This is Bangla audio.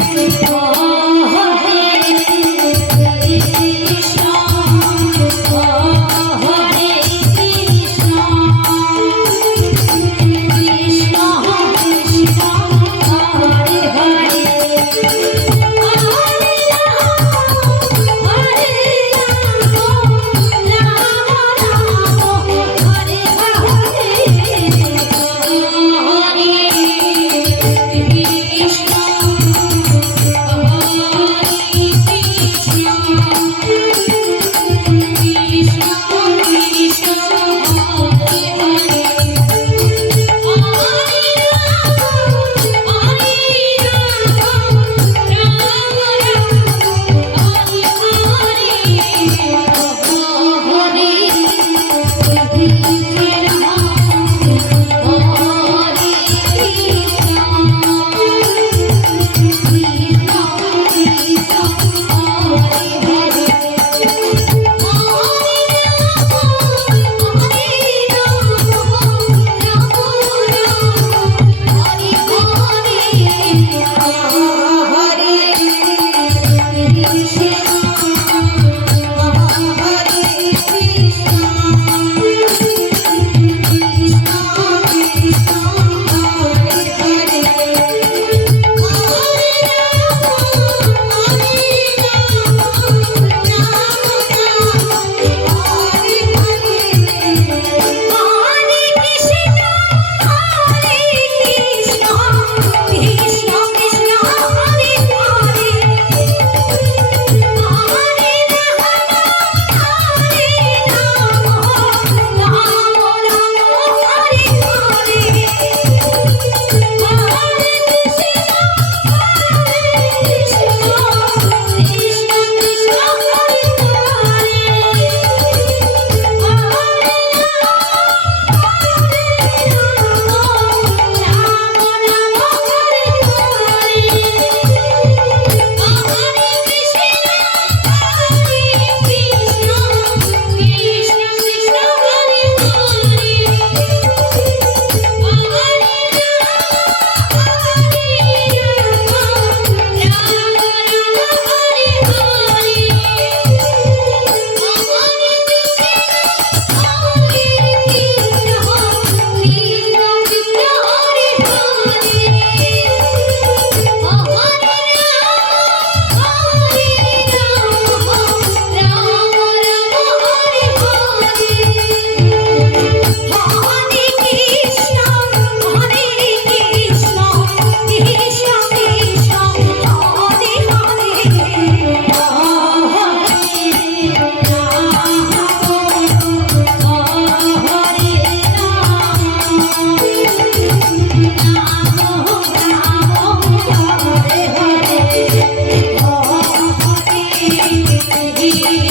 Thank you. Thank you.